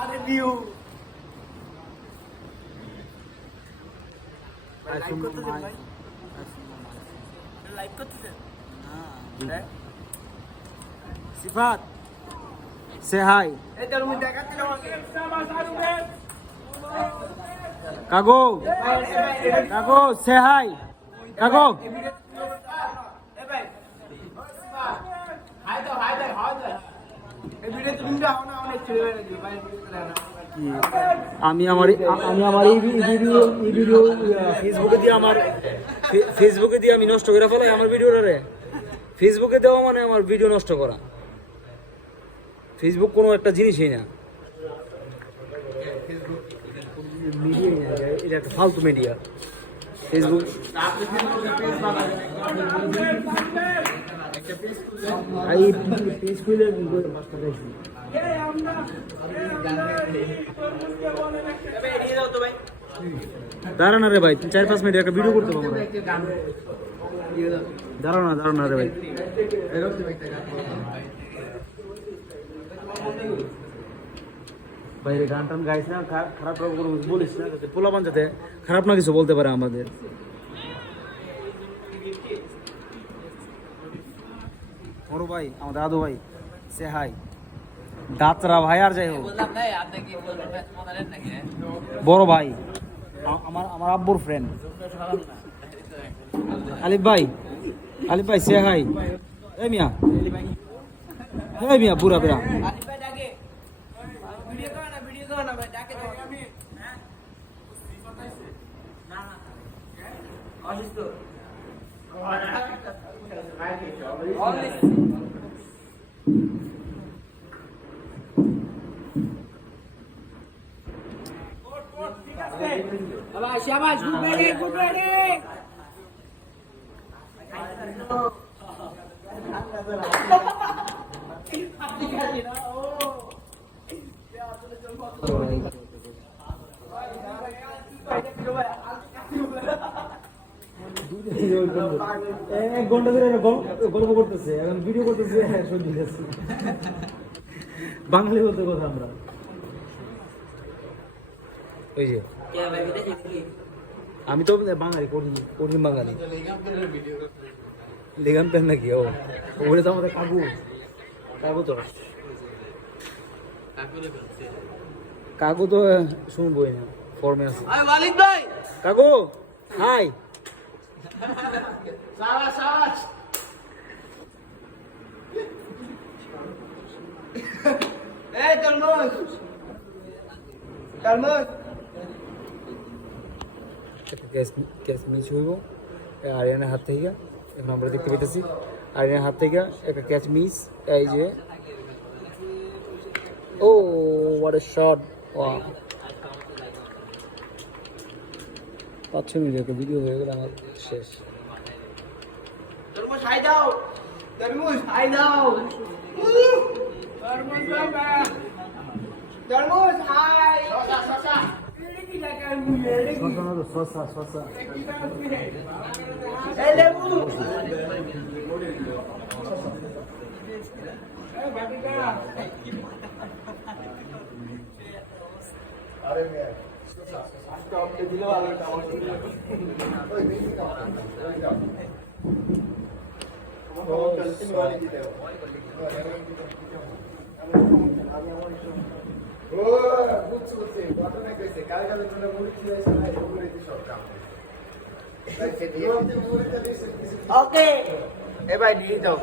আরে view like করতেছেন ভাই? লাইক করতেছেন? না। সিফাত সে হাই। এই তোর মুখ দেখাচ্ছিল আমাকে। কাগো কাগো সে হাই। কাগো এই ভাই হাই দাও হাই দাও হাই দাও। এই ভিডিও তুমি দাও না অনেক ছেলে লাগে ভাই আমি আমার এই ভিডিও ফেসবুকে দিয়ে আমি নষ্ট করে ফেলাই আমার ভিডিওটা রে। ফেসবুকে দেওয়া মানে আমার ভিডিও নষ্ট করা। ফেসবুক কোনো একটা জিনিসই না, মিডিয়াই না, এটা একটা ফালতু মিডিয়া ফেসবুক। দাঁড়া না রে ভাই, 4-5 মিনিট একটা ভিডিও করতে পারবো। দাঁড়াও না রে ভাই। বাইরে গান টান গাইছ না, খারাপ বলিস না, পোলাপান যাতে খারাপ না কিছু বলতে পারে আমাদের। বড় ভাই আমাদের দাদু ভাই সে হাই। দাঁতরা ভাই আর যাই হোক, বড় ভাই আমার আব্বুর ফ্রেন্ড আলিফ ভাই সে হাই। এই মিয়া বুড়া বেড়া শাবাশ, গুড রেডি। এক ঘন্টা ধরে গল্প করতেছে, এখন ভিডিও করতেছে, বাঙালি বলতে কথা আমরা। ওই যে আমি তো বাঙালি, কঠিন বাঙালি। লেগান পেন নাকি? ওটা তো আমাদের কাকু তো কাকু তো শুনবোই না, ফর্মে আছে। কাকু হাই। ক্যাচ মিস হইব আরিয়ানের হাত থেকে। এখন আমরা দেখতে পেতেছি আরিয়ানের হাত থেকে একটা ক্যাচ মিস। এই যে ও what a shot! Wow, 5-6 minute একটা ভিডিও হয়ে গেল আমার শেষ। তরমুজ হাই দাও। তরমুজ হাই। শসা এই লেবু। আরে মিয়া আজকে আপনি দিলে ভালো এটা আমার জন্য। ওই বেশি না ওই দাও। আমার কালকে নিয়ে দিতে হবে। ও বুঝছো ঘটনা কইছে কালকে তোমরা মুড়ি খেয়েছ না, এগুলো এই সব কাম। ওকে এ ভাই নিয়ে যাও।